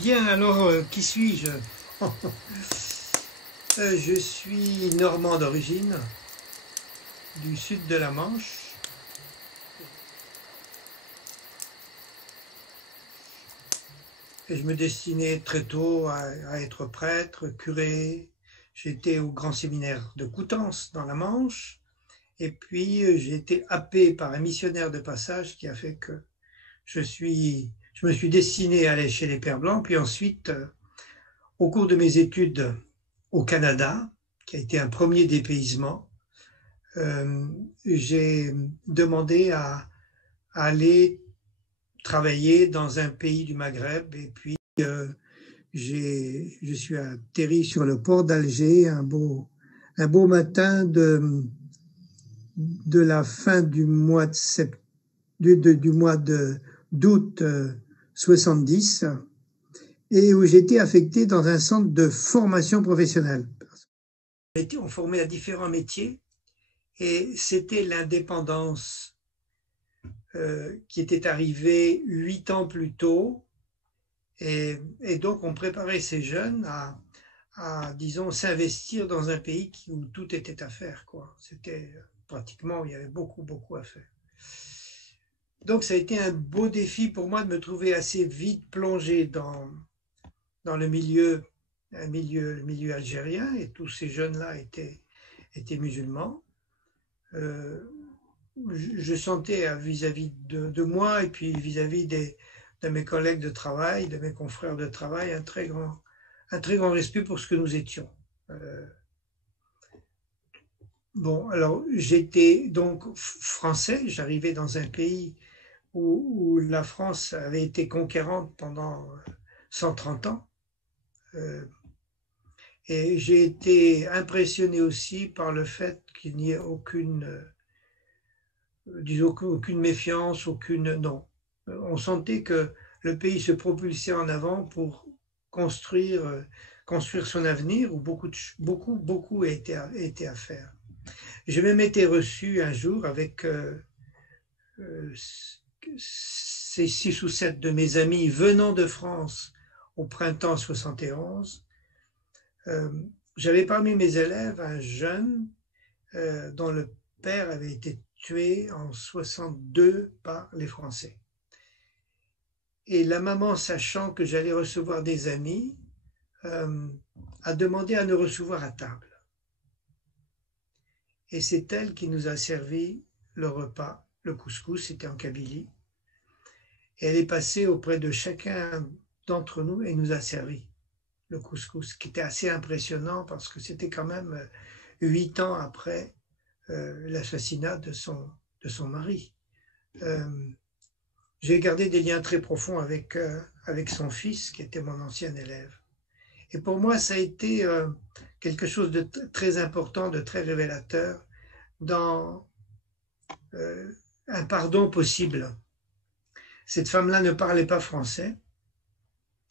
Bien, alors, qui suis-je? Je suis normand d'origine, du sud de la Manche. Et je me destinais très tôt à être prêtre, curé. J'étais au grand séminaire de Coutances, dans la Manche. Et puis, j'ai été happé par un missionnaire de passage qui a fait que je me suis destiné à aller chez les Pères Blancs. Puis ensuite, au cours de mes études au Canada, qui a été un premier dépaysement, j'ai demandé à aller travailler dans un pays du Maghreb. Et puis, je suis atterri sur le port d'Alger un beau matin de la fin du mois d'août 70, et où j'étais affecté dans un centre de formation professionnelle. On formait à différents métiers, et c'était l'indépendance qui était arrivée 8 ans plus tôt. Et donc, on préparait ces jeunes à disons, s'investir dans un pays où tout était à faire, quoi. C'était pratiquement, il y avait beaucoup, beaucoup à faire. Donc, ça a été un beau défi pour moi de me trouver assez vite plongé dans le milieu algérien, et tous ces jeunes-là étaient musulmans. Je sentais vis-à-vis de moi, et puis vis-à-vis de mes collègues de travail, de mes confrères de travail, un très grand respect pour ce que nous étions. Bon, alors j'étais donc français, j'arrivais dans un pays où la France avait été conquérante pendant 130 ans. Et j'ai été impressionné aussi par le fait qu'il n'y ait aucune méfiance, non. On sentait que le pays se propulsait en avant pour construire son avenir, où beaucoup était à faire. J'ai même été reçu un jour avec 6 ou 7 de mes amis venant de France au printemps 71. J'avais parmi mes élèves un jeune dont le père avait été tué en 62 par les Français. Et la maman, sachant que j'allais recevoir des amis, a demandé à nous recevoir à table. Et c'est elle qui nous a servi le repas, le couscous, c'était en Kabylie. Et elle est passée auprès de chacun d'entre nous et nous a servi le couscous, qui était assez impressionnant parce que c'était quand même 8 ans après l'assassinat de son mari. J'ai gardé des liens très profonds avec son fils, qui était mon ancien élève. Et pour moi, ça a été quelque chose de très important, de très révélateur dans un pardon possible. Cette femme-là ne parlait pas français,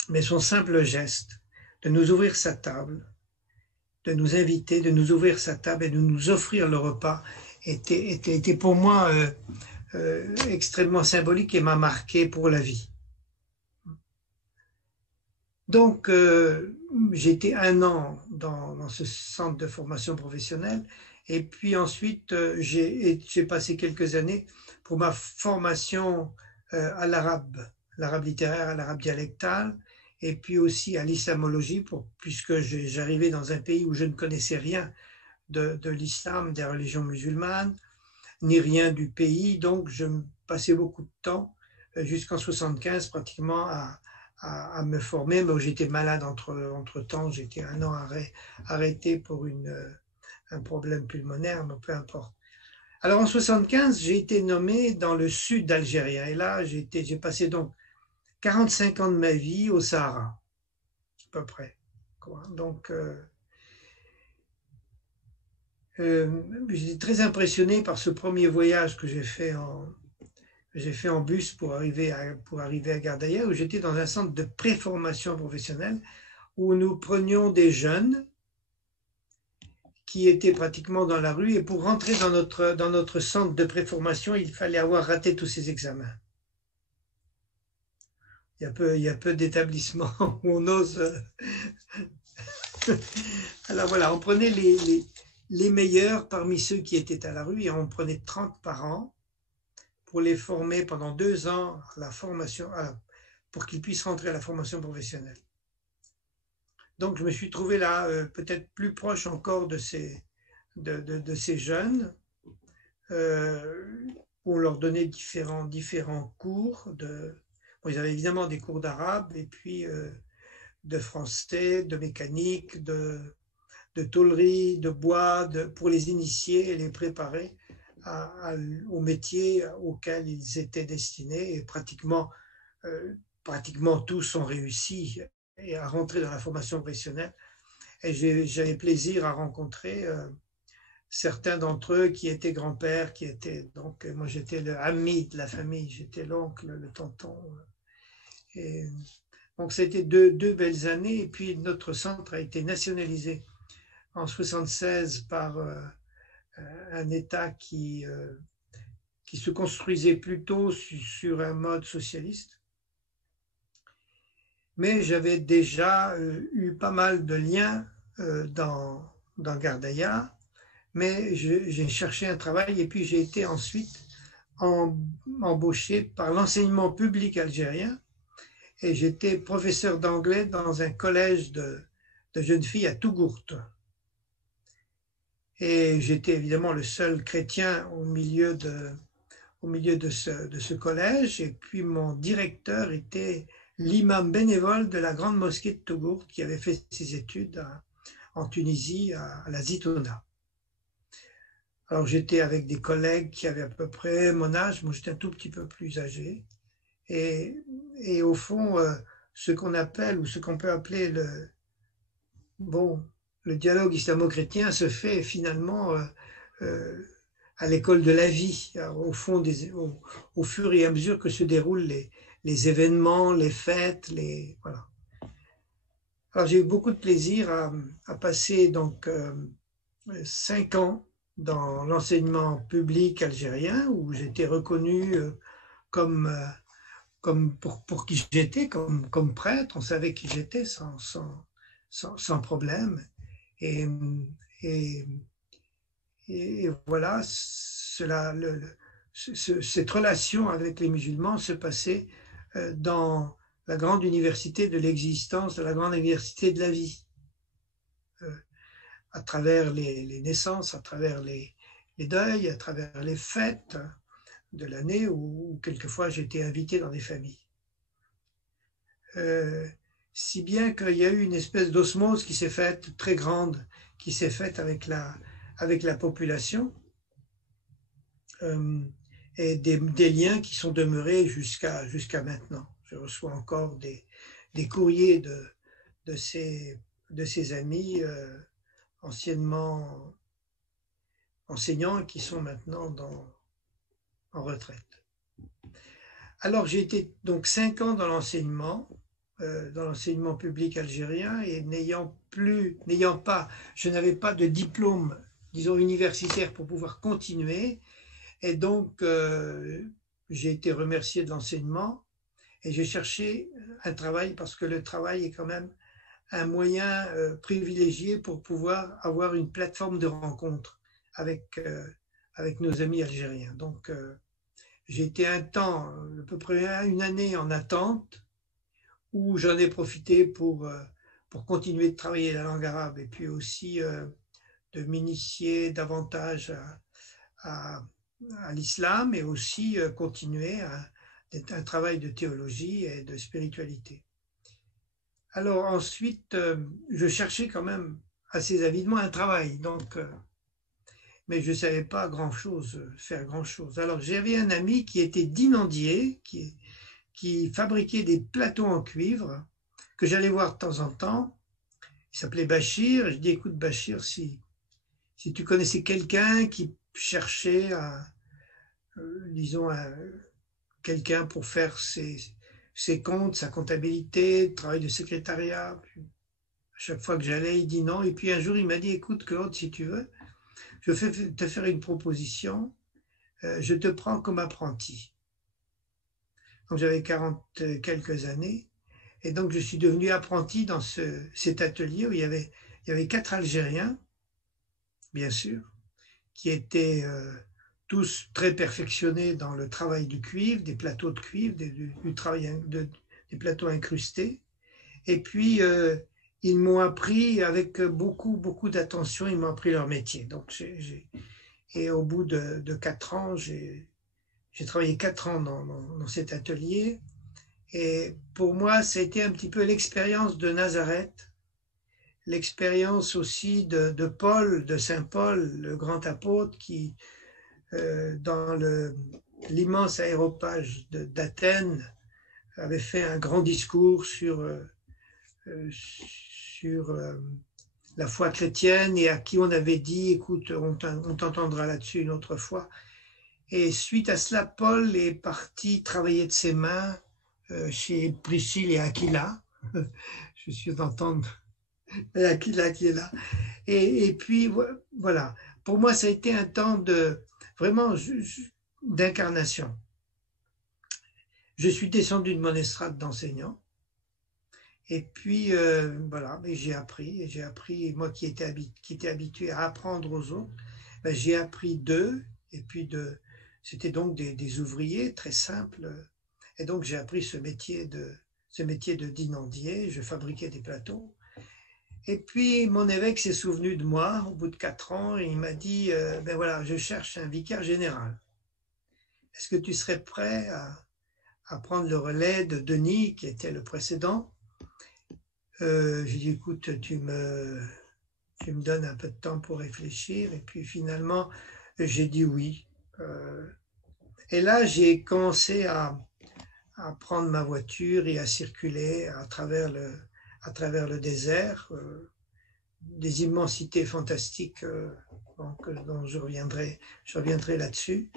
mais son simple geste de nous ouvrir sa table, de nous inviter, de nous ouvrir sa table et de nous offrir le repas était pour moi extrêmement symbolique et m'a marqué pour la vie. Donc, j'ai été 1 an dans ce centre de formation professionnelle, et puis ensuite, j'ai passé quelques années pour ma formation à l'arabe littéraire, à l'arabe dialectal, et puis aussi à l'islamologie, puisque j'arrivais dans un pays où je ne connaissais rien de l'islam, des religions musulmanes, ni rien du pays. Donc, je passais beaucoup de temps, jusqu'en 75 pratiquement, à me former, mais j'étais malade entre-temps, j'étais 1 an arrêté pour un problème pulmonaire, mais peu importe. Alors en 75, j'ai été nommé dans le sud algérien, et là j'ai passé donc 45 ans de ma vie au Sahara, à peu près. Donc j'étais très impressionné par ce premier voyage que j'ai fait en bus pour arriver à Gardaïa, où j'étais dans un centre de préformation professionnelle où nous prenions des jeunes qui étaient pratiquement dans la rue, et pour rentrer dans notre centre de préformation, il fallait avoir raté tous ces examens. il y a peu d'établissements où on ose. Alors voilà, on prenait les meilleurs parmi ceux qui étaient à la rue et on prenait 30 par an pour les former pendant 2 ans à la formation, pour qu'ils puissent rentrer à la formation professionnelle. Donc je me suis trouvé là, peut-être plus proche encore de ces jeunes. On leur donnait différents cours. Bon, ils avaient évidemment des cours d'arabe et puis de français, de mécanique, de tôlerie, de bois, pour les initier et les préparer au métier auquel ils étaient destinés. Et pratiquement tous ont réussi à rentrer dans la formation professionnelle. Et j'avais plaisir à rencontrer certains d'entre eux qui étaient grands-pères, donc moi j'étais le ami de la famille, j'étais l'oncle, le tonton. Et donc c'était deux belles années. Et puis notre centre a été nationalisé en 1976 par un État qui se construisait plutôt sur un mode socialiste. Mais j'avais déjà eu pas mal de liens dans Gardaïa, mais j'ai cherché un travail et puis j'ai été ensuite embauché par l'enseignement public algérien et j'étais professeur d'anglais dans un collège de jeunes filles à Tougourt. Et j'étais évidemment le seul chrétien au milieu de ce collège. Et puis mon directeur était l'imam bénévole de la grande mosquée de Tougourt qui avait fait ses études en Tunisie, à la Zitouna. Alors j'étais avec des collègues qui avaient à peu près mon âge, moi j'étais un tout petit peu plus âgé. Et au fond, ce qu'on appelle ou ce qu'on peut appeler le dialogue islamo-chrétien se fait finalement à l'école de la vie, au fond, au fur et à mesure que se déroulent les événements, les fêtes, voilà. Alors j'ai eu beaucoup de plaisir à passer donc 5 ans dans l'enseignement public algérien où j'étais reconnu comme pour qui j'étais, comme prêtre. On savait qui j'étais sans problème. Et voilà, cette relation avec les musulmans se passait dans la grande université de l'existence, de la grande université de la vie, à travers les naissances, à travers les deuils, à travers les fêtes de l'année où quelquefois j'étais invité dans des familles. Si bien qu'il y a eu une espèce d'osmose qui s'est faite très grande, qui s'est faite avec la population, et des liens qui sont demeurés jusqu'à maintenant. Je reçois encore des courriers de ces amis anciennement enseignants qui sont maintenant en retraite. Alors j'ai été donc 5 ans dans l'enseignement public algérien et je n'avais pas de diplôme, disons, universitaire pour pouvoir continuer. Et donc, j'ai été remercié de l'enseignement et j'ai cherché un travail parce que le travail est quand même un moyen privilégié pour pouvoir avoir une plateforme de rencontre avec nos amis algériens. Donc, j'ai été un temps, à peu près une année en attente, où j'en ai profité pour continuer de travailler la langue arabe et puis aussi de m'initier davantage à l'islam et aussi continuer un travail de théologie et de spiritualité. Alors ensuite, je cherchais quand même assez avidement un travail, donc, mais je ne savais pas faire grand-chose. Alors j'avais un ami qui était dinandier, qui fabriquait des plateaux en cuivre, que j'allais voir de temps en temps. Il s'appelait Bachir. Je dis, écoute Bachir, si tu connaissais quelqu'un qui cherchait disons, quelqu'un pour faire ses comptes, sa comptabilité, le travail de secrétariat. À chaque fois que j'allais, il dit non. Et puis un jour, il m'a dit, écoute Claude, si tu veux, je vais te faire une proposition, je te prends comme apprenti. Donc j'avais 40 quelques années. Et donc je suis devenu apprenti dans cet atelier où il y avait 4 Algériens, bien sûr, qui étaient tous très perfectionnés dans le travail du cuivre, des plateaux de cuivre, du travail des plateaux incrustés. Et puis, ils m'ont appris avec beaucoup, beaucoup d'attention, ils m'ont appris leur métier. Donc, et au bout de 4 ans, j'ai travaillé 4 ans dans cet atelier. Et pour moi, ça a été un petit peu l'expérience de Nazareth, l'expérience aussi de Paul, de Saint Paul, le grand apôtre, qui, dans l'immense aréopage d'Athènes, avait fait un grand discours sur la foi chrétienne et à qui on avait dit, écoute, on t'entendra là-dessus une autre fois. Et suite à cela, Paul est parti travailler de ses mains chez Priscille et Aquila. Je suis d'entendre Aquila qui est là. Et puis, voilà. Pour moi, ça a été un temps vraiment d'incarnation. Je suis descendu de mon estrade d'enseignant. Et puis, voilà, j'ai appris. Et j'ai appris, moi qui étais habitué à apprendre aux autres, ben, j'ai appris d'eux. Et puis, c'était donc des ouvriers très simples. Et donc, j'ai appris ce métier de dinandier. Je fabriquais des plateaux. Et puis, mon évêque s'est souvenu de moi au bout de 4 ans. Et il m'a dit, ben voilà, je cherche un vicaire général. Est-ce que tu serais prêt à prendre le relais de Denis, qui était le précédent? J'ai dit, écoute, tu me donnes un peu de temps pour réfléchir. Et puis finalement, j'ai dit oui. Et là, j'ai commencé à prendre ma voiture et à circuler à travers le désert, des immensités fantastiques dont je reviendrai là-dessus.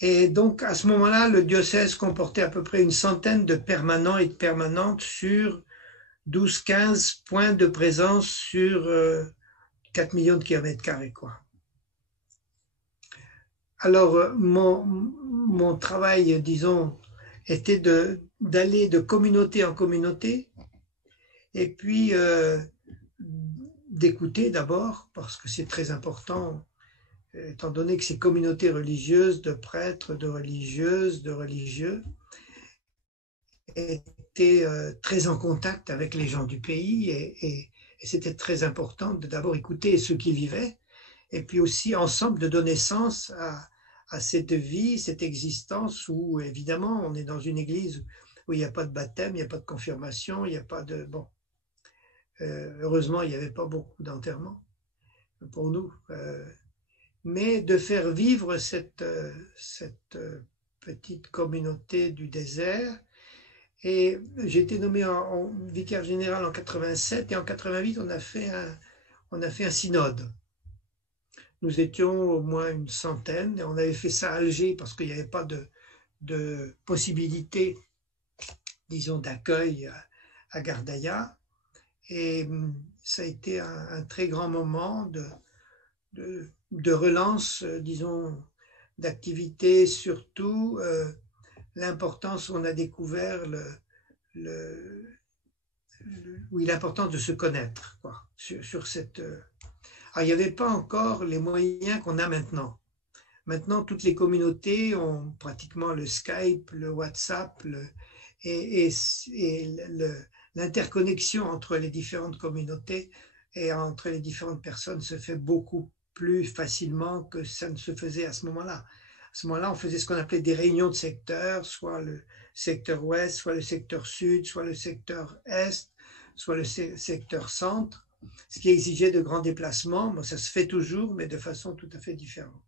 Et donc, à ce moment-là, le diocèse comportait à peu près une centaine de permanents et de permanentes sur 12-15 points de présence sur 4 millions de kilomètres carrés, quoi. Alors, mon travail, disons, était d'aller de communauté en communauté et puis d'écouter d'abord, parce que c'est très important, étant donné que ces communautés religieuses, de prêtres, de religieuses, de religieux, étaient très en contact avec les gens du pays et c'était très important de d'abord écouter ceux qui vivaient et puis aussi ensemble de donner sens à cette vie, cette existence où évidemment on est dans une église où il n'y a pas de baptême, il n'y a pas de confirmation, il n'y a pas de... Bon, heureusement il n'y avait pas beaucoup d'enterrements pour nous, mais de faire vivre cette petite communauté du désert. Et j'ai été nommé en vicaire général en 87 et en 88 on a fait un synode. Nous étions au moins une centaine et on avait fait ça à Alger parce qu'il n'y avait pas de possibilité, disons, d'accueil à Gardaïa. Et ça a été un très grand moment de relance, disons, d'activité, surtout l'importance, on a découvert oui, l'importance de se connaître, quoi, sur cette... Alors, il n'y avait pas encore les moyens qu'on a maintenant. Maintenant, toutes les communautés ont pratiquement le Skype, le WhatsApp, et l'interconnexion entre les différentes communautés et entre les différentes personnes se fait beaucoup plus facilement que ça ne se faisait à ce moment-là. À ce moment-là, on faisait ce qu'on appelait des réunions de secteurs, soit le secteur ouest, soit le secteur sud, soit le secteur est, soit le secteur centre, ce qui exigeait de grands déplacements. Bon, ça se fait toujours, mais de façon tout à fait différente.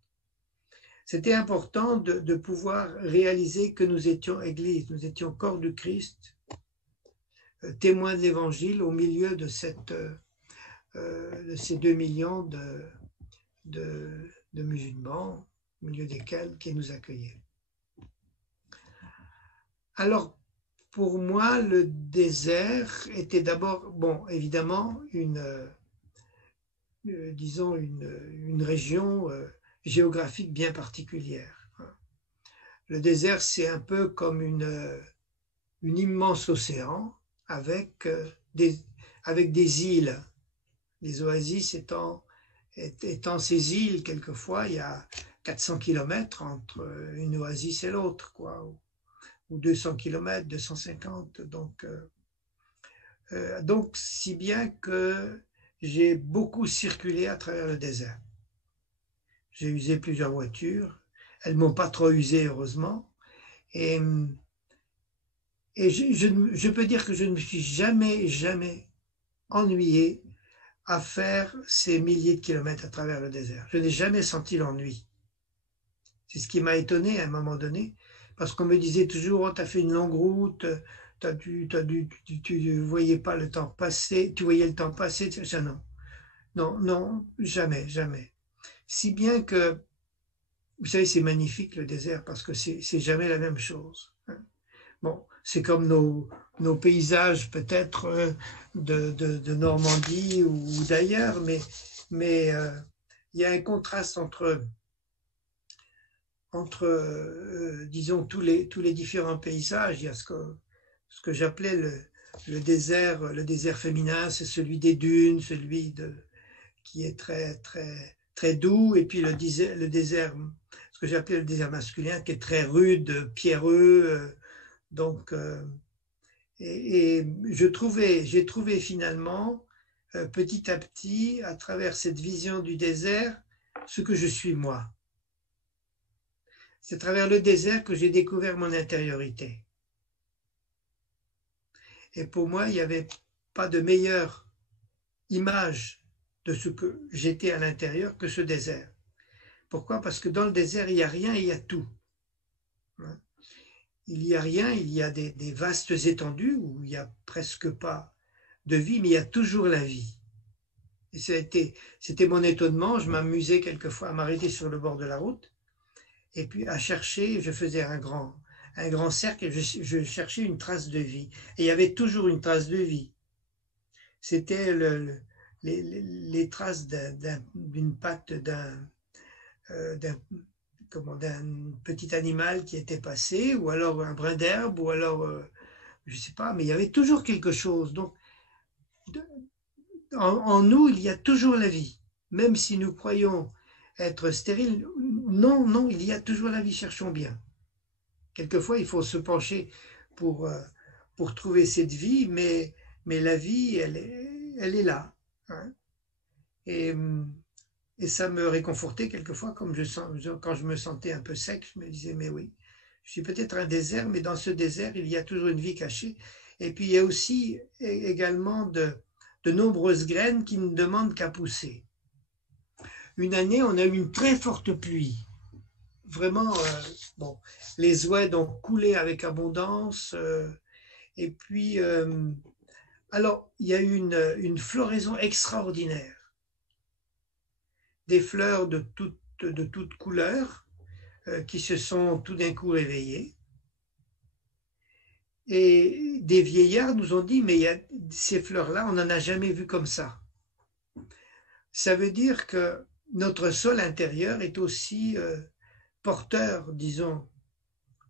C'était important de pouvoir réaliser que nous étions Église, nous étions corps du Christ, témoins de l'Évangile au milieu de ces 2 millions de musulmans, au milieu desquels qui nous accueillaient. Alors, pour moi, le désert était d'abord, bon, évidemment, disons, une région géographique bien particulière. Le désert, c'est un peu comme une immense océan avec, avec des îles. Les oasis étant ces îles, quelquefois, il y a 400 kilomètres entre une oasis et l'autre, quoi, ou 200 kilomètres, 250. Donc, si bien que j'ai beaucoup circulé à travers le désert. J'ai usé plusieurs voitures. Elles ne m'ont pas trop usé, heureusement. Et, et je peux dire que je ne me suis jamais ennuyé à faire ces milliers de kilomètres à travers le désert. Je n'ai jamais senti l'ennui. C'est ce qui m'a étonné à un moment donné, parce qu'on me disait toujours, oh, tu as fait une longue route, tu voyais pas le temps passer, tu voyais le temps passer. Non, non, non, jamais. Si bien que, vous savez, c'est magnifique le désert, parce que c'est jamais la même chose. Bon, c'est comme nos paysages peut-être de Normandie ou d'ailleurs, mais il y a un contraste entre disons, tous les différents paysages. Il y a ce que j'appelais le désert féminin, c'est celui des dunes, qui est très doux, et puis le désert, ce que j'appelais le désert masculin, qui est très rude, pierreux. Donc, et j'ai trouvé finalement, petit à petit, à travers cette vision du désert, ce que je suis moi. C'est à travers le désert que j'ai découvert mon intériorité. Et pour moi, il n'y avait pas de meilleure image de ce que j'étais à l'intérieur que ce désert. Pourquoi? Parce que dans le désert, il n'y a rien et il y a tout. Il n'y a rien, il y a des vastes étendues où il n'y a presque pas de vie, mais il y a toujours la vie. Et c'était mon étonnement, je m'amusais quelquefois à m'arrêter sur le bord de la route, et puis à chercher, je faisais un grand cercle, et je cherchais une trace de vie. Et il y avait toujours une trace de vie. C'était les traces d'une patte d'un petit animal qui était passé, ou alors un brin d'herbe, ou alors, je ne sais pas, mais il y avait toujours quelque chose. Donc, en nous, il y a toujours la vie. Même si nous croyons être stériles, non, il y a toujours la vie, cherchons bien. Quelquefois, il faut se pencher pour, pour trouver cette vie, mais la vie, elle est là. Hein. Et, et ça me réconfortait quelquefois, quand je me sentais un peu sec, je me disais, mais oui, je suis peut-être un désert, mais dans ce désert, il y a toujours une vie cachée. Et puis, il y a aussi également de nombreuses graines qui ne demandent qu'à pousser. Une année, on a eu une très forte pluie. Vraiment, bon, les oueds ont coulé avec abondance. Et puis, alors, il y a eu une floraison extraordinaire. Des fleurs de toutes couleurs qui se sont tout d'un coup réveillées. Et des vieillards nous ont dit, mais il y a ces fleurs-là, on n'en a jamais vu comme ça. Ça veut dire que notre sol intérieur est aussi porteur, disons,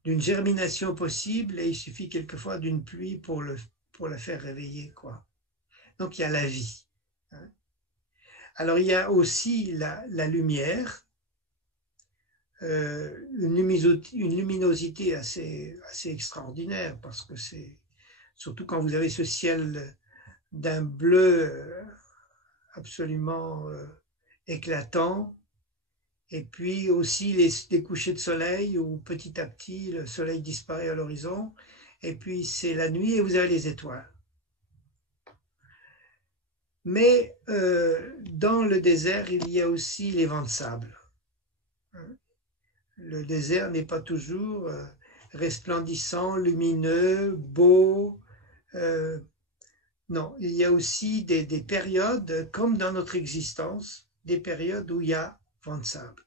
d'une germination possible, et il suffit quelquefois d'une pluie pour la faire réveiller, quoi. Donc il y a la vie. Hein. Alors il y a aussi la lumière, une luminosité assez extraordinaire, parce que c'est surtout quand vous avez ce ciel d'un bleu absolument éclatant, et puis aussi les couchers de soleil où petit à petit le soleil disparaît à l'horizon, et puis c'est la nuit et vous avez les étoiles. Mais dans le désert, il y a aussi les vents de sable. Le désert n'est pas toujours resplendissant, lumineux, beau. Non, il y a aussi des périodes, comme dans notre existence, des périodes où il y a vent de sable.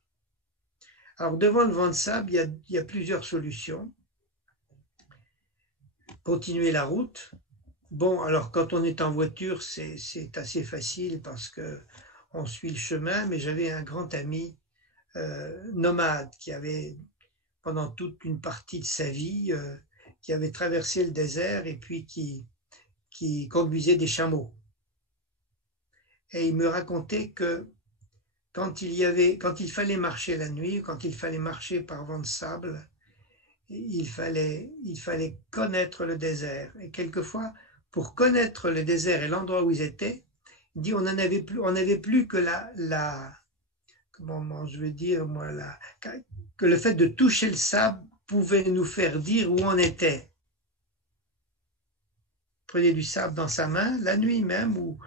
Alors, devant le vent de sable, il y a plusieurs solutions. Continuer la route. Bon, alors quand on est en voiture, c'est assez facile parce qu'on suit le chemin, mais j'avais un grand ami nomade qui avait pendant toute une partie de sa vie, qui avait traversé le désert et puis qui conduisait des chameaux. Et il me racontait que quand il fallait marcher la nuit, quand il fallait marcher par vent de sable, il fallait connaître le désert. Et quelquefois, pour connaître le désert et l'endroit où ils étaient, il dit on n'avait plus que comment je veux dire, moi, que le fait de toucher le sable pouvait nous faire dire où on était. Il prenait du sable dans sa main, la nuit même, ou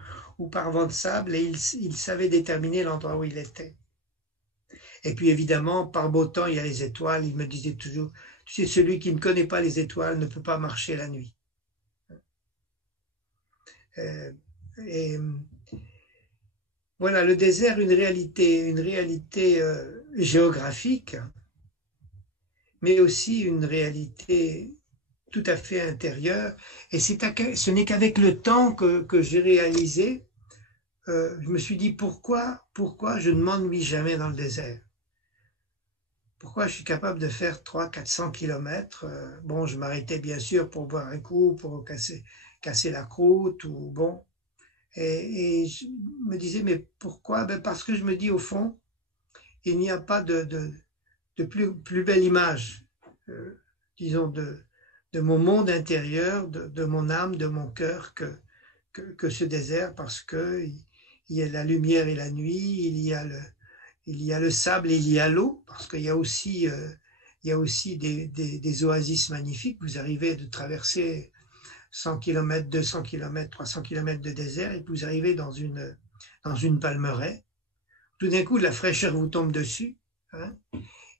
par vent de sable, et il savait déterminer l'endroit où il était. Et puis évidemment, par beau temps, il y a les étoiles. Il me disait toujours, tu sais, celui qui ne connaît pas les étoiles ne peut pas marcher la nuit. Et voilà, le désert, une réalité géographique, mais aussi une réalité tout à fait intérieure. Et ce n'est qu'avec le temps que j'ai réalisé, je me suis dit pourquoi je ne m'ennuie jamais dans le désert. Pourquoi je suis capable de faire 300-400 km. Bon, je m'arrêtais bien sûr pour boire un coup, pour casser la croûte, ou bon. Et je me disais, mais pourquoi? Ben parce que je me dis, au fond, il n'y a pas de plus belle image, disons, de mon monde intérieur, de mon âme, de mon cœur, que ce désert, parce qu'il y a la lumière et la nuit, il y a le sable et il y a l'eau, parce qu'il y a aussi, des oasis magnifiques. Vous arrivez de traverser 100 km, 200 km, 300 km de désert, et vous arrivez dans une palmeraie. Tout d'un coup, la fraîcheur vous tombe dessus, hein,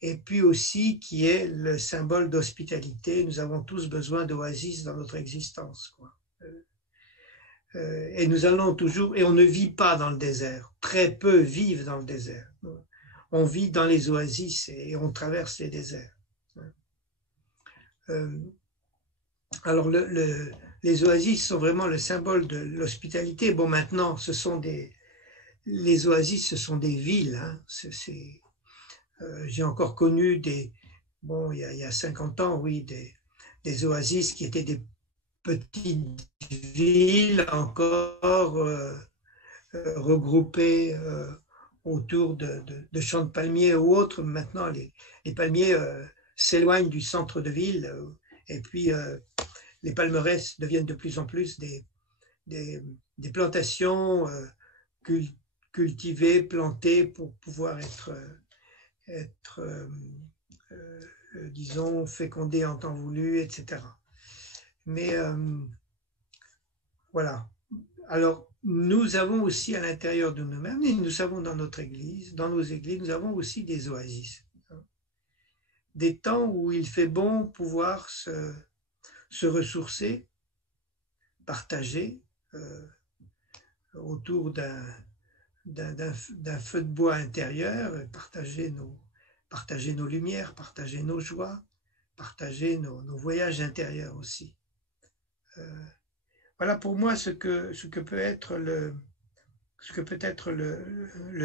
et puis aussi qui est le symbole d'hospitalité. Nous avons tous besoin d'oasis dans notre existence, quoi. Et nous allons toujours, et on ne vit pas dans le désert. Très peu vivent dans le désert. On vit dans les oasis et on traverse les déserts. Alors les oasis sont vraiment le symbole de l'hospitalité. Bon, maintenant, les oasis, ce sont des villes. Hein. J'ai encore connu il y a 50 ans, oui, des oasis qui étaient des petites villes encore regroupées autour de champs de palmiers ou autres. Maintenant, les palmiers s'éloignent du centre de ville, et puis les palmeraies deviennent de plus en plus des plantations cultivées, plantées pour pouvoir être disons, fécondées en temps voulu, etc. Mais voilà. Alors, nous avons aussi à l'intérieur de nous-mêmes, et nous savons dans nos églises, nous avons aussi des oasis. Des temps où il fait bon pouvoir se ressourcer, partager autour d'un feu de bois intérieur, partager nos lumières, partager nos joies, partager nos voyages intérieurs aussi. Voilà pour moi ce que peut être le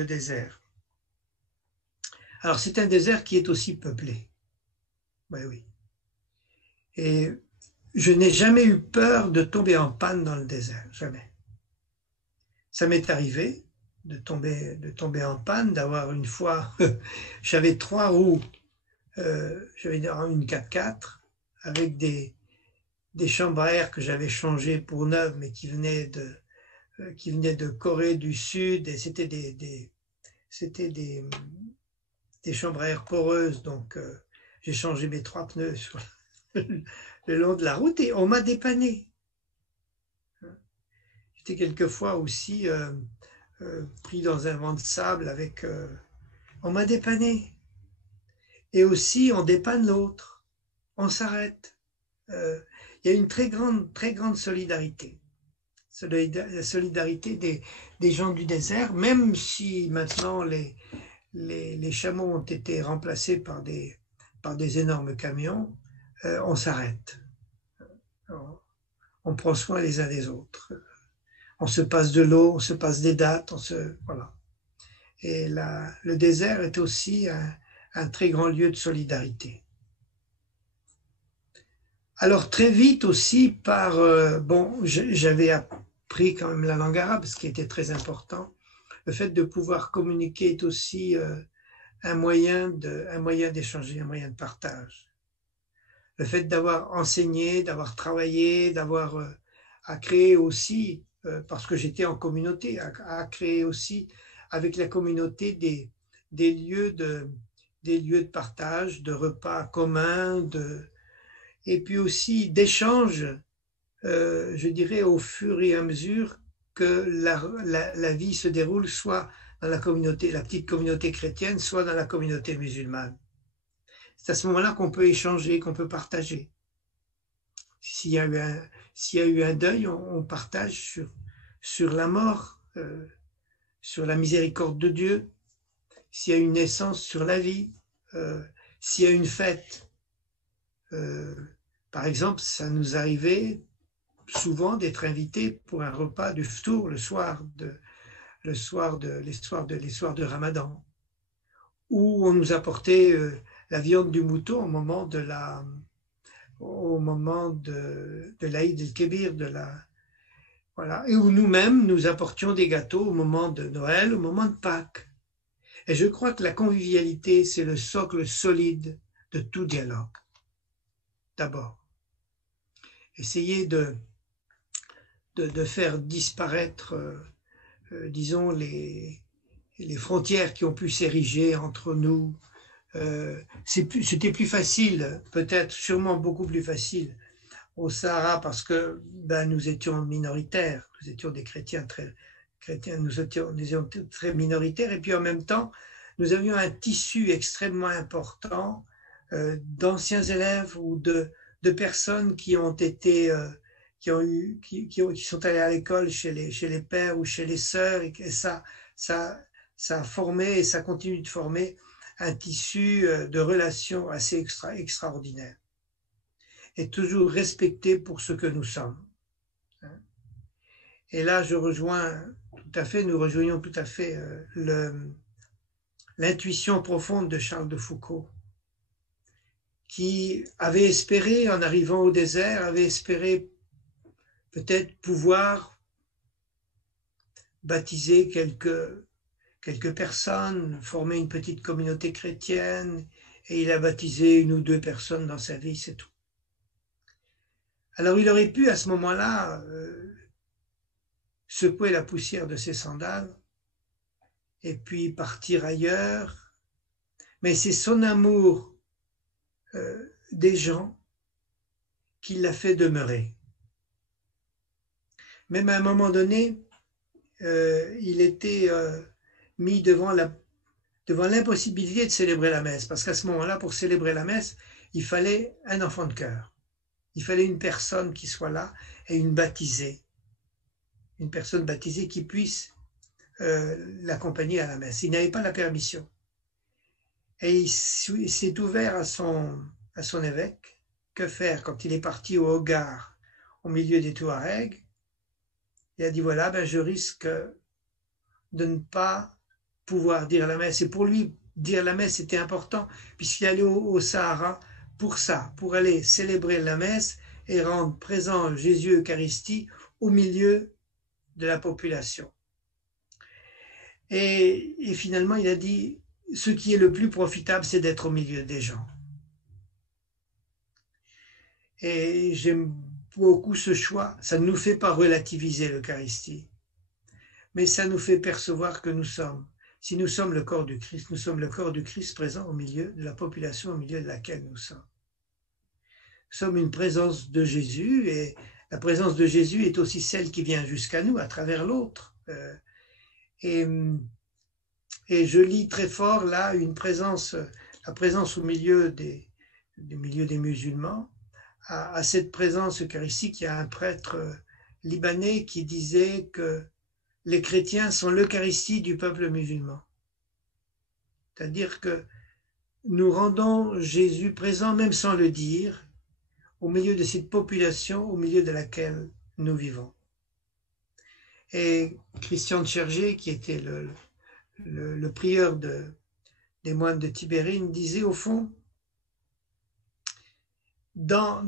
désert. Alors c'est un désert qui est aussi peuplé. Oui, oui. Et je n'ai jamais eu peur de tomber en panne dans le désert, jamais. Ça m'est arrivé de tomber en panne, d'avoir une fois, j'avais 3 roues, j'avais une 4x4 avec des chambres à air que j'avais changées pour neuves, mais qui venaient de Corée du Sud, et c'était des chambres à air poreuses, donc j'ai changé mes 3 pneus sur le long de la route et on m'a dépanné. J'étais quelquefois aussi pris dans un vent de sable on m'a dépanné. Et aussi, on dépanne l'autre. On s'arrête. Il y a une très grande solidarité. La solidarité des gens du désert, même si maintenant les chameaux ont été remplacés par des énormes camions, on s'arrête. On prend soin les uns des autres. On se passe de l'eau, on se passe des dattes, voilà. Et le désert est aussi un très grand lieu de solidarité. Alors très vite aussi par, bon, j'avais appris quand même la langue arabe, ce qui était très important. Le fait de pouvoir communiquer est aussi un moyen d'échanger, un moyen de partage. Le fait d'avoir enseigné, d'avoir travaillé, d'avoir à créer aussi, parce que j'étais en communauté, à créer aussi avec la communauté des lieux des lieux de partage, de repas communs, et puis aussi d'échanges, je dirais, au fur et à mesure que la vie se déroule, soit dans la communauté, la petite communauté chrétienne, soit dans la communauté musulmane. C'est à ce moment-là qu'on peut échanger, qu'on peut partager. S'il y a eu un deuil, on partage sur la mort, sur la miséricorde de Dieu. S'il y a une naissance, sur la vie. S'il y a une fête, par exemple, ça nous arrivait souvent d'être invités pour un repas du ftour les soirs de Ramadan, où on nous apportait la viande du mouton au moment de l'Aïd el-Kébir, voilà, et où nous-mêmes nous apportions des gâteaux au moment de Noël, au moment de Pâques. Et je crois que la convivialité, c'est le socle solide de tout dialogue. D'abord, essayer de faire disparaître, disons, les frontières qui ont pu s'ériger entre nous. C'était plus facile, peut-être, sûrement beaucoup plus facile au Sahara parce que nous étions minoritaires, nous étions des chrétiens nous étions très minoritaires, et puis en même temps, nous avions un tissu extrêmement important d'anciens élèves ou de personnes qui ont été qui sont allés à l'école chez les pères ou chez les sœurs, et ça a formé et ça continue de former un tissu de relations assez extraordinaire, et toujours respecté pour ce que nous sommes. Et là, nous rejoignons tout à fait l'intuition profonde de Charles de Foucault, qui avait espéré, en arrivant au désert, avait espéré peut-être pouvoir baptiser quelques personnes, former une petite communauté chrétienne, et il a baptisé une ou deux personnes dans sa vie, c'est tout. Alors il aurait pu à ce moment-là secouer la poussière de ses sandales et puis partir ailleurs, mais c'est son amour des gens qui l'a fait demeurer. Même à un moment donné, il était mis devant l'impossibilité de célébrer la messe, parce qu'à ce moment-là, pour célébrer la messe, il fallait un enfant de cœur. Il fallait une personne qui soit là, et une personne baptisée qui puisse l'accompagner à la messe. Il n'avait pas la permission. Et il s'est ouvert à son évêque. Que faire quand il est parti au Hogar, au milieu des Touaregs? Il a dit, voilà, je risque de ne pas pouvoir dire la messe. Et pour lui, dire la messe, c'était important, puisqu'il allait au Sahara pour ça, pour aller célébrer la messe et rendre présent Jésus Eucharistie au milieu de la population. Et finalement, il a dit, ce qui est le plus profitable, c'est d'être au milieu des gens. Et j'aime beaucoup ce choix. Ça ne nous fait pas relativiser l'Eucharistie, mais ça nous fait percevoir que si nous sommes le corps du Christ, nous sommes le corps du Christ présent au milieu de la population au milieu de laquelle nous sommes. Nous sommes une présence de Jésus, et la présence de Jésus est aussi celle qui vient jusqu'à nous à travers l'autre. Et je lis très fort là la présence au milieu des musulmans, à cette présence eucharistique. Il y a un prêtre libanais qui disait que les chrétiens sont l'Eucharistie du peuple musulman. C'est-à-dire que nous rendons Jésus présent, même sans le dire, au milieu de cette population au milieu de laquelle nous vivons. Et Christian de Chergé, qui était le prieur des moines de Tibérine, disait au fond, dans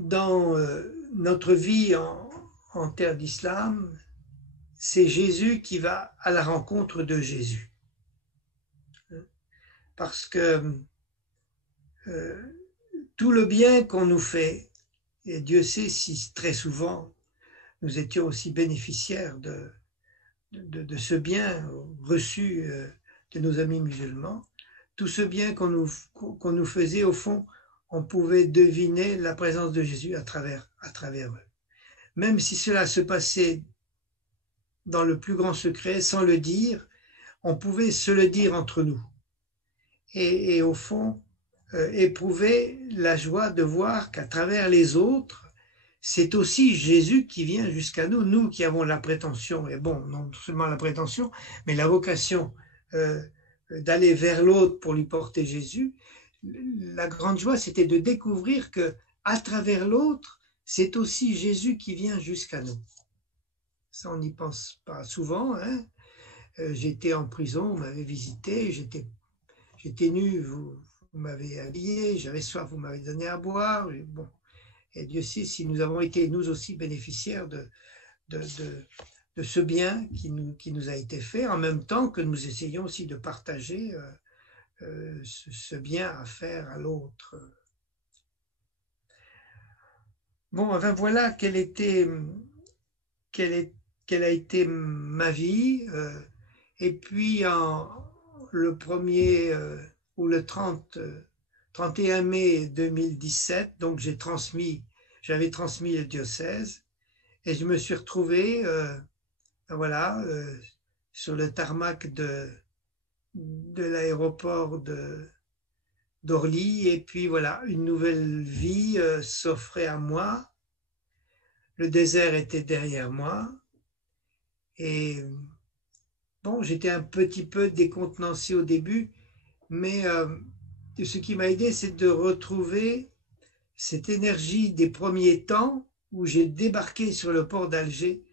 notre vie en terre d'islam, c'est Jésus qui va à la rencontre de Jésus. Parce que tout le bien qu'on nous fait, et Dieu sait si très souvent nous étions aussi bénéficiaires de ce bien reçu de nos amis musulmans, tout ce bien qu'on nous faisait, au fond, on pouvait deviner la présence de Jésus à travers eux. Même si cela se passait dans le plus grand secret, sans le dire, on pouvait se le dire entre nous. Et au fond, éprouver la joie de voir qu'à travers les autres, c'est aussi Jésus qui vient jusqu'à nous, nous qui avons la prétention, et bon, non seulement la prétention, mais la vocation d'aller vers l'autre pour lui porter Jésus. La grande joie, c'était de découvrir que à travers l'autre, c'est aussi Jésus qui vient jusqu'à nous. Ça, on n'y pense pas souvent. Hein. J'étais en prison, on m'avait visité, j'étais nu, vous m'avez habillé, j'avais soif, vous m'avez donné à boire. Et bon. Et Dieu sait si nous avons été nous aussi bénéficiaires de ce bien qui nous a été fait, en même temps que nous essayons aussi de partager ce bien à faire à l'autre. Bon, enfin voilà quelle a été ma vie. Et puis le 1er ou le 31 mai 2017, donc j'avais transmis le diocèse et je me suis retrouvé voilà, sur le tarmac de l'aéroport d'Orly, et puis voilà, une nouvelle vie s'offrait à moi. Le désert était derrière moi et bon, j'étais un petit peu décontenancé au début, mais ce qui m'a aidé, c'est de retrouver cette énergie des premiers temps où j'ai débarqué sur le port d'Alger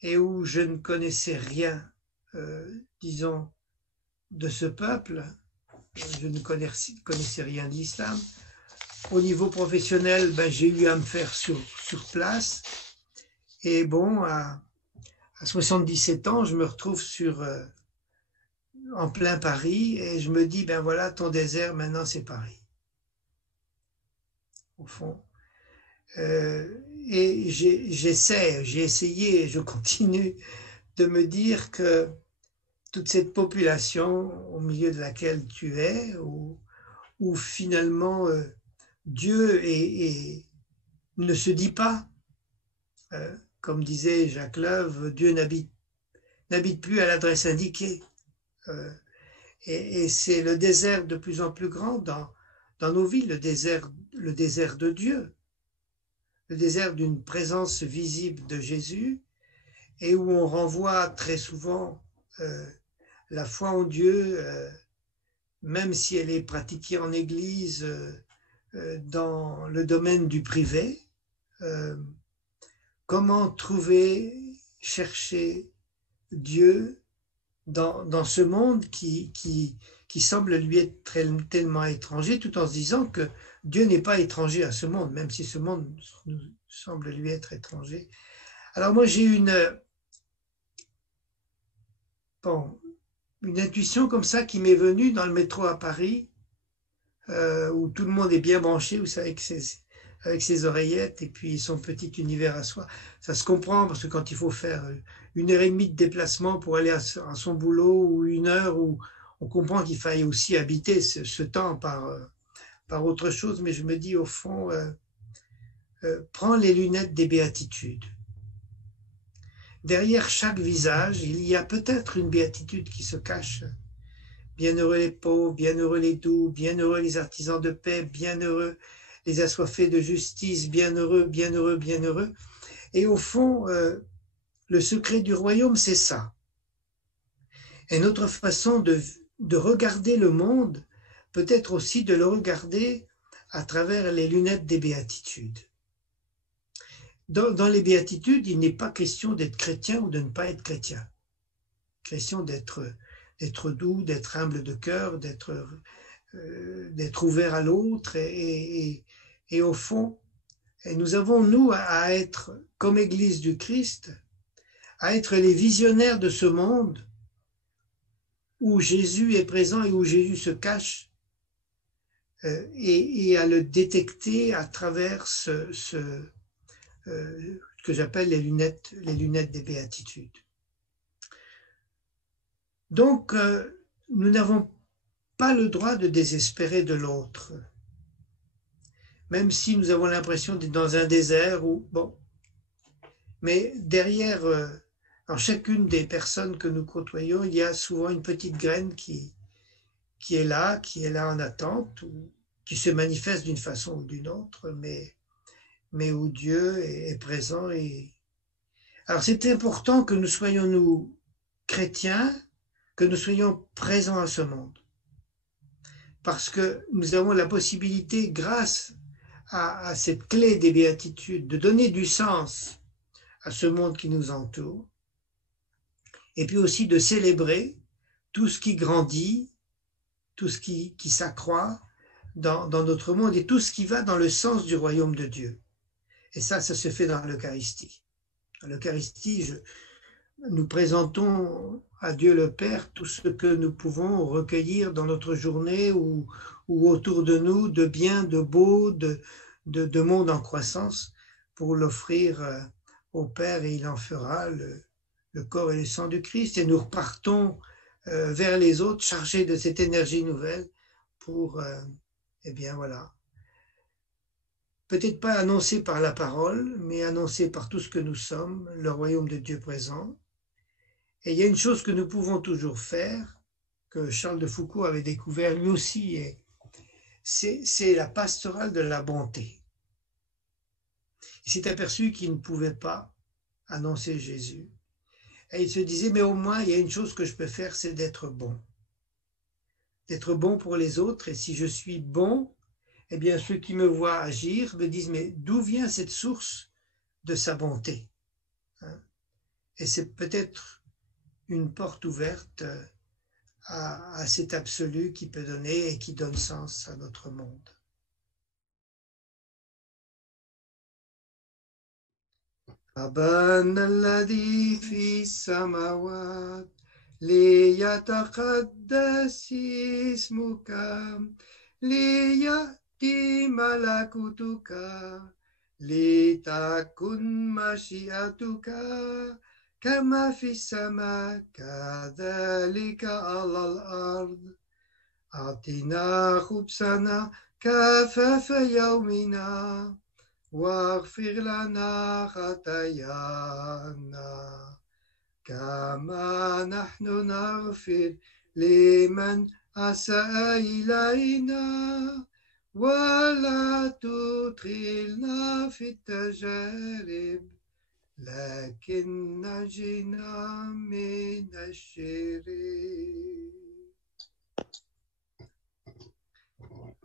et où je ne connaissais rien, disons, de ce peuple. Je ne connaissais rien d'islam. Au niveau professionnel, j'ai eu à me faire sur place. Et bon, à 77 ans, je me retrouve en plein Paris et je me dis, ben voilà, ton désert, maintenant c'est Paris. Au fond. Et j'ai essayé, je continue de me dire que toute cette population au milieu de laquelle tu es, où finalement Dieu ne se dit pas, comme disait Jacques Leuve, Dieu n'habite plus à l'adresse indiquée. Et c'est le désert de plus en plus grand dans nos vies, le désert de Dieu, le désert d'une présence visible de Jésus, et où on renvoie très souvent la foi en Dieu, même si elle est pratiquée en Église, dans le domaine du privé. Comment chercher Dieu dans ce monde qui semble lui être tellement étranger, tout en se disant que Dieu n'est pas étranger à ce monde, même si ce monde nous semble lui être étranger. Alors moi, j'ai une intuition comme ça qui m'est venue dans le métro à Paris, où tout le monde est bien branché, vous savez, avec ses oreillettes et puis son petit univers à soi. Ça se comprend parce que quand il faut faire 1h30 de déplacement pour aller à son boulot, ou 1 heure, où on comprend qu'il faille aussi habiter ce temps par autre chose, mais je me dis au fond, prends les lunettes des béatitudes. Derrière chaque visage, il y a peut-être une béatitude qui se cache. Bienheureux les pauvres, bienheureux les doux, bienheureux les artisans de paix, bienheureux les assoiffés de justice, bienheureux, bienheureux, bienheureux. Et au fond, le secret du royaume, c'est ça. Et notre façon de regarder le monde, peut-être aussi de le regarder à travers les lunettes des béatitudes. Dans les béatitudes, il n'est pas question d'être chrétien ou de ne pas être chrétien. Question d'être doux, d'être humble de cœur, d'être ouvert à l'autre et au fond, Et nous avons, nous, à être, comme Église du Christ, à être les visionnaires de ce monde où Jésus est présent et où Jésus se cache, et à le détecter à travers ce que j'appelle les lunettes des béatitudes. Donc, nous n'avons pas le droit de désespérer de l'autre, même si nous avons l'impression d'être dans un désert ou bon. Mais derrière, en chacune des personnes que nous côtoyons, il y a souvent une petite graine qui est là en attente, ou qui se manifeste d'une façon ou d'une autre, mais où Dieu est présent. Alors c'est important que nous soyons, nous, chrétiens, que nous soyons présents à ce monde. Parce que nous avons la possibilité, grâce à cette clé des béatitudes, de donner du sens à ce monde qui nous entoure, et puis aussi de célébrer tout ce qui grandit, tout ce qui s'accroît dans notre monde, et tout ce qui va dans le sens du royaume de Dieu. Et ça se fait dans l'Eucharistie. Dans l'Eucharistie, nous présentons à Dieu le Père tout ce que nous pouvons recueillir dans notre journée ou autour de nous, de bien, de beau, de monde en croissance, pour l'offrir au Père, et il en fera le corps et le sang du Christ. Et nous repartons vers les autres, chargés de cette énergie nouvelle pour, eh bien voilà, peut-être pas annoncé par la parole, mais annoncé par tout ce que nous sommes, le royaume de Dieu présent. Et il y a une chose que nous pouvons toujours faire, que Charles de Foucault avait découvert lui aussi, et c'est la pastorale de la bonté. Il s'est aperçu qu'il ne pouvait pas annoncer Jésus. Et il se disait, mais au moins, il y a une chose que je peux faire, c'est d'être bon. D'être bon pour les autres, et si je suis bon, eh bien, ceux qui me voient agir me disent, mais d'où vient cette source de sa bonté, hein? Et c'est peut-être une porte ouverte à cet absolu qui peut donner et qui donne sens à notre monde. أبانا الذي في السماوات ليتقدس اسمك ليأتي ملكوتك لتكن مشيئتك كما في السماء كذلك على الأرض أعطنا خبزنا كفاف يومنا واغفر لنا خطايانا كما نحن نغفر لمن أساء إلينا ولا تدخلنا في التجارب لكن نجنا من الشرير.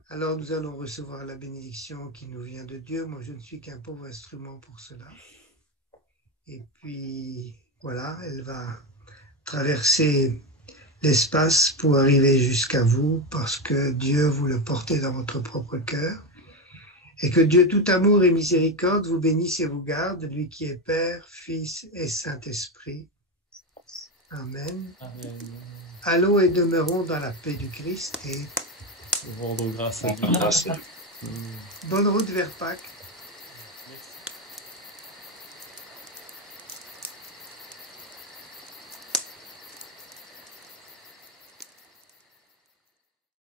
Alors nous allons recevoir la bénédiction qui nous vient de Dieu. Moi je ne suis qu'un pauvre instrument pour cela. Et puis voilà, elle va traverser l'espace pour arriver jusqu'à vous, parce que Dieu vous le portez dans votre propre cœur. Et que Dieu tout amour et miséricorde vous bénisse et vous garde, lui qui est Père, Fils et Saint-Esprit. Amen. Amen. Allons et demeurons dans la paix du Christ et Rendons grâce à Dieu. bonne route vers Pâques.